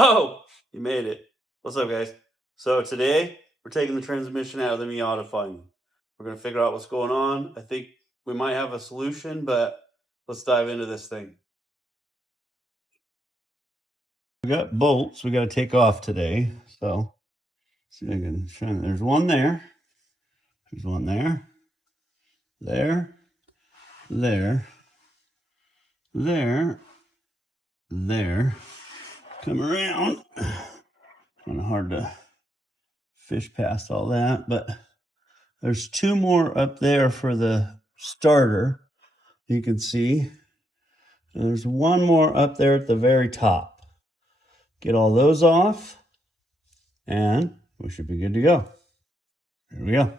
Oh, you made it. What's up, guys? So today we're taking the transmission out of the Miata finally. We're gonna figure out what's going on. I think we might have a solution, but let's dive into this thing. We got bolts we got to take off today. So see if I can show you. There's one there. There's one there. There. There. Come around. Kind of hard to fish past all that, but there's two more up there for the starter. You can see. And there's one more up there at the very top. Get all those off, and we should be good to go. Here we go.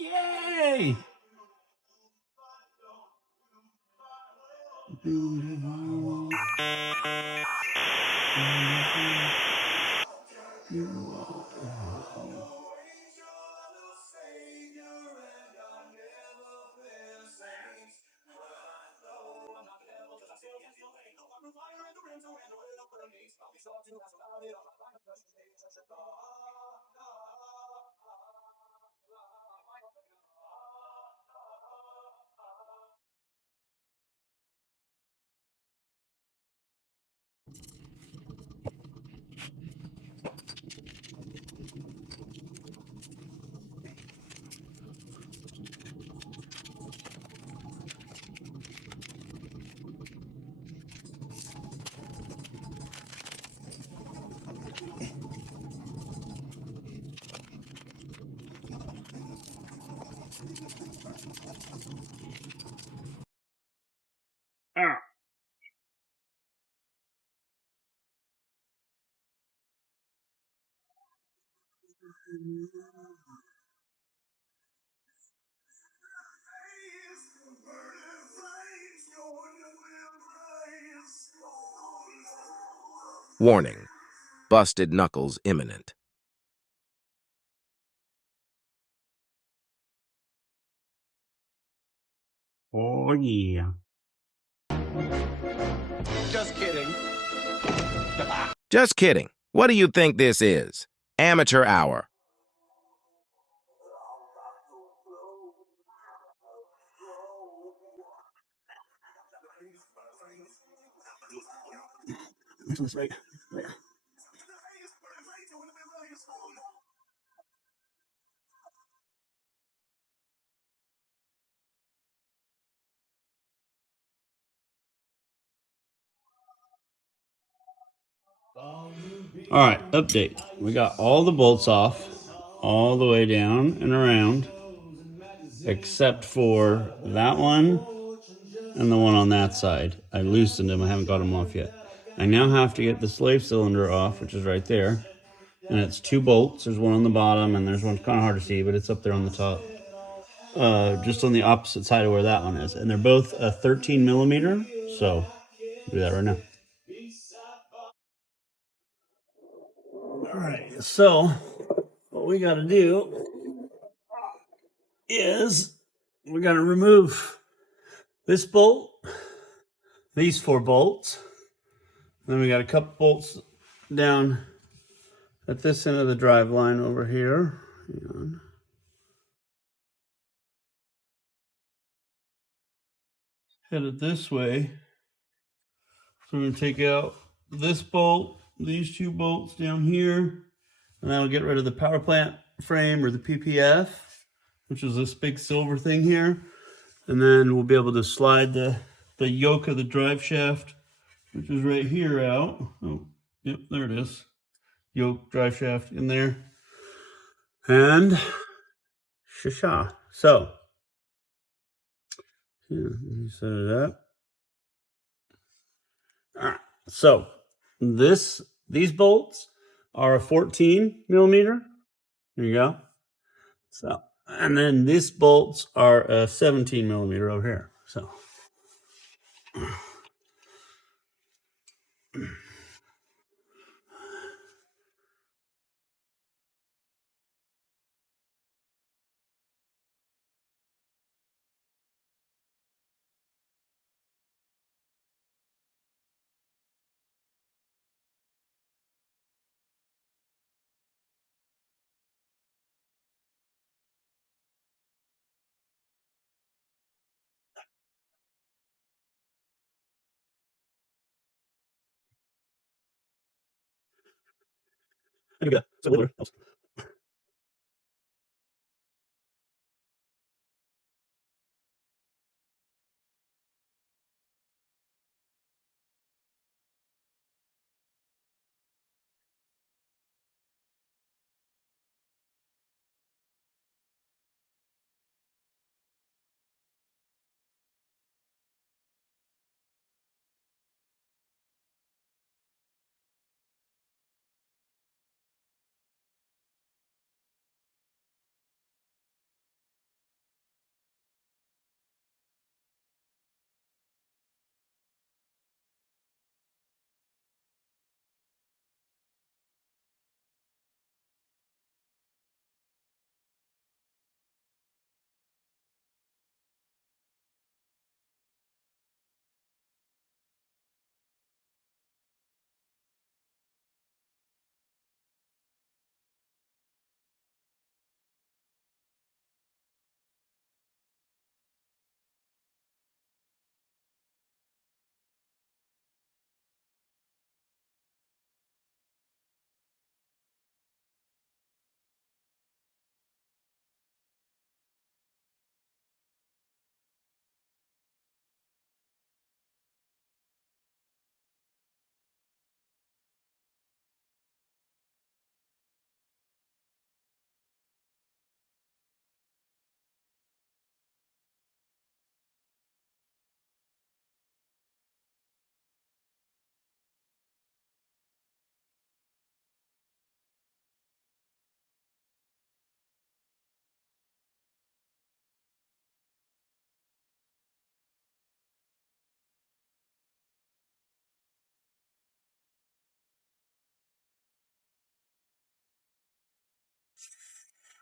Yay! Warning. Busted knuckles imminent. Oh yeah. Just kidding. Just kidding. What do you think this is? Amateur hour. Right. All right, update. We got all the bolts off, all the way down and around, except for that one and the one on that side. I loosened them. I haven't got them off yet. I now have to get the slave cylinder off, which is right there. And it's two bolts. There's one on the bottom, and there's one kind of hard to see, but it's up there on the top. Just on the opposite side of where that one is. And they're both a 13 millimeter. So, I'll do that right now. All right, so what we got to do is we got to remove this bolt, these four bolts. Then we got a couple bolts down at this end of the drive line over here. Hang on. headed this way. So we're going to take out this bolt, these two bolts down here, and that'll get rid of the power plant frame or the PPF, which is this big silver thing here. And then we'll be able to slide the yoke of the drive shaft, which is right here, out. Oh, yep, there it is. Yoke, drive shaft in there. And shasha. So, here, let me set it up. All right. So, these bolts are a 14 millimeter. There you go. So, and then these bolts are a 17 millimeter over here. So, there you go. So,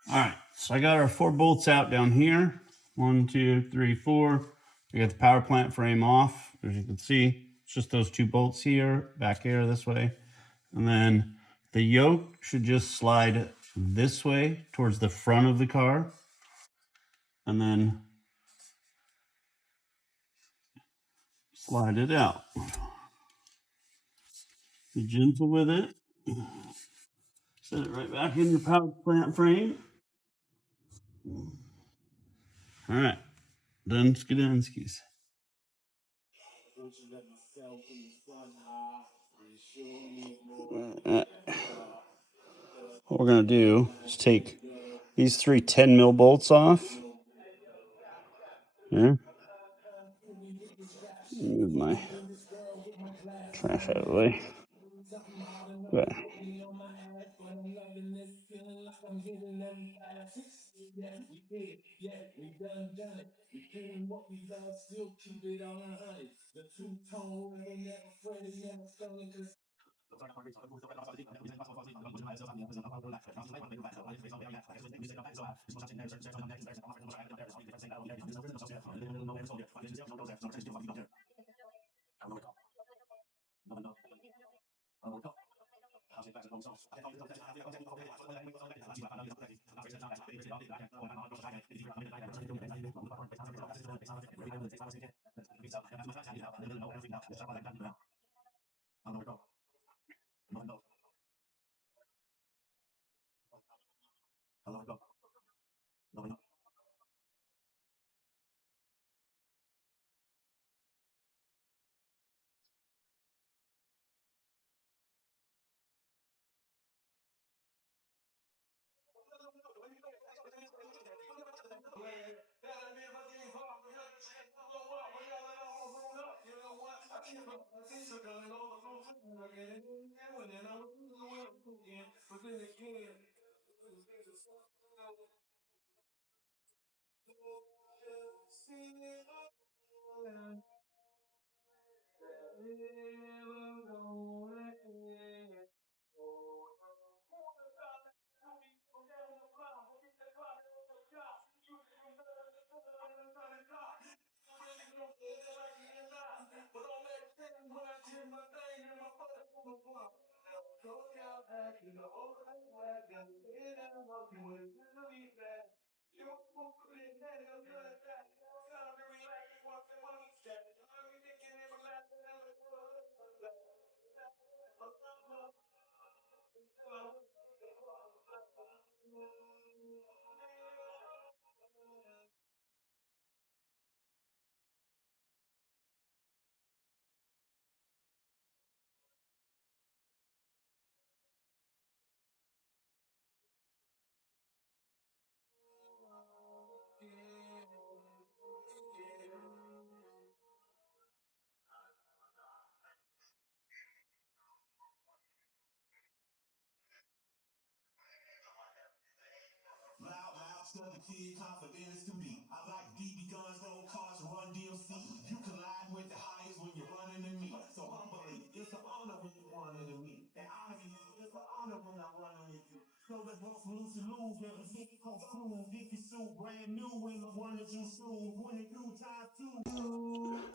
all right, so I got our 4 bolts out down here. 1, 2, 3, 4. We got the power plant frame off. As you can see, it's just those 2 bolts here, back here this way. And then the yoke should just slide this way towards the front of the car. And then slide it out. Be gentle with it. Set it right back in your power plant frame. All right, done skidanskis. What we're gonna do is take these 3 10 mil bolts off. Here. Move my trash out of the way. Good.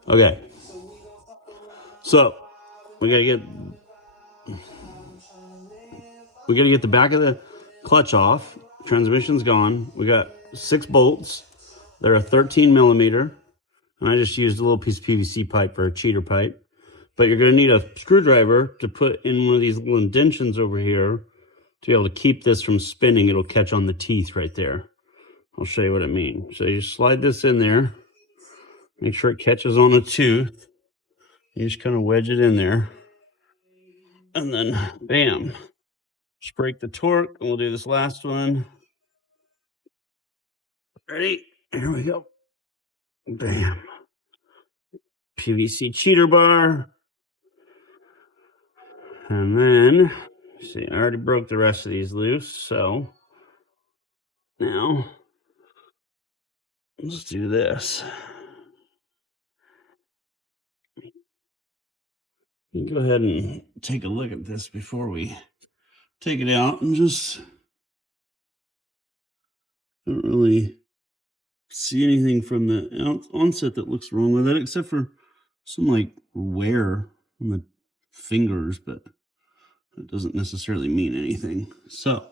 Okay, so we gotta get the back of the clutch off. Transmission's gone. We got 6 bolts. They're a 13 millimeter, and I just used a little piece of PVC pipe for a cheater pipe. But you're gonna need a screwdriver to put in one of these little indentions over here to be able to keep this from spinning. It'll catch on the teeth right there. I'll show you what I mean. So you slide this in there, make sure it catches on a tooth. You just kind of wedge it in there, and then bam, just break the torque, and we'll do this last one. Ready? Here we go. Bam. PVC cheater bar. And then, see, I already broke the rest of these loose, so now let's do this. You can go ahead and take a look at this before we take it out, and just don't really see anything from the onset that looks wrong with it, except for some like wear on the fingers, but that doesn't necessarily mean anything. So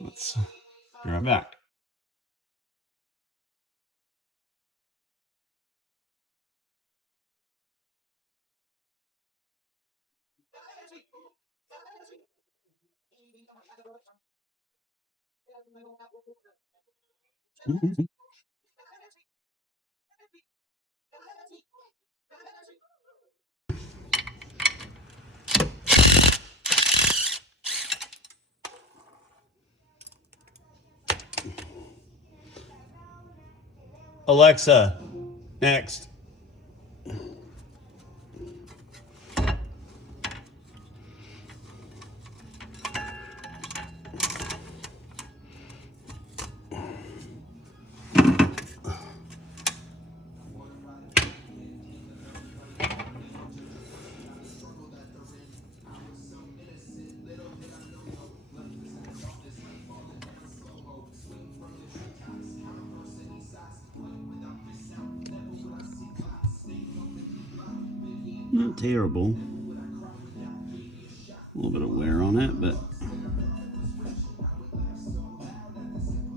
let's be right back. Alexa, next. Not terrible. A little bit of wear on it, but a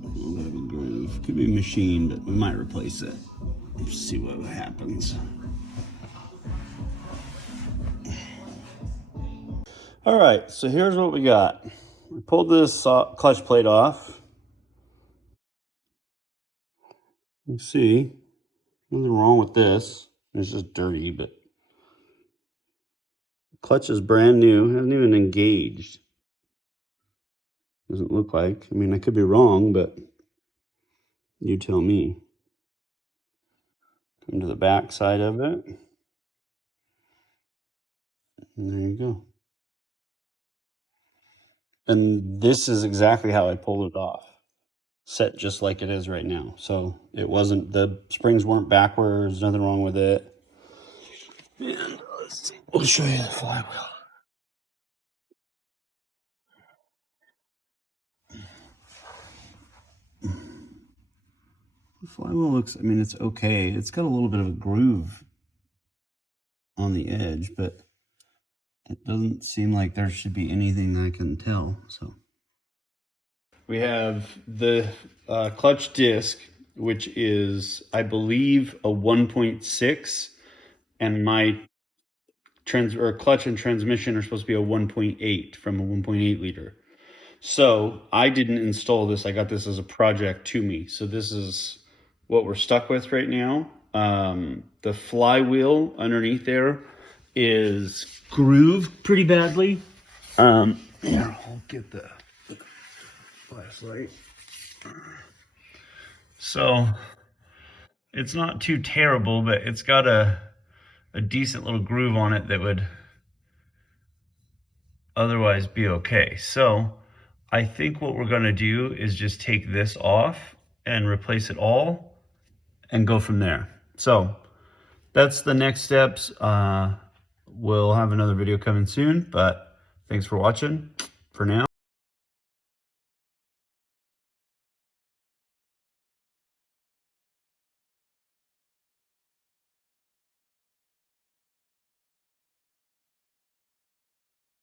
little bit of a groove. Could be machined, but we might replace it. see what happens. All right, so here's what we got. We pulled this clutch plate off. You can see nothing wrong with this. It's just dirty, but the clutch is brand new, hasn't even engaged. Doesn't look like. I mean, I could be wrong, but you tell me. Come to the back side of it. And there you go. And this is exactly how I pulled it off. Set just like it is right now. So it wasn't, the springs weren't backwards, nothing wrong with it. And let's see, we'll show you the flywheel. The flywheel looks, I mean, it's okay. It's got a little bit of a groove on the edge, but it doesn't seem like there should be anything I can tell. So we have the clutch disc, which is, I believe, a 1.6, and my clutch and transmission are supposed to be a 1.8 from a 1.8 liter. So I didn't install this. I got this as a project to me. So this is what we're stuck with right now. The flywheel underneath there is grooved pretty badly. Here, I'll get the flashlight. So it's not too terrible, but it's got a decent little groove on it that would otherwise be okay. So I think what we're gonna do is just take this off and replace it all and go from there. So that's the next steps. We'll have another video coming soon, but thanks for watching for now.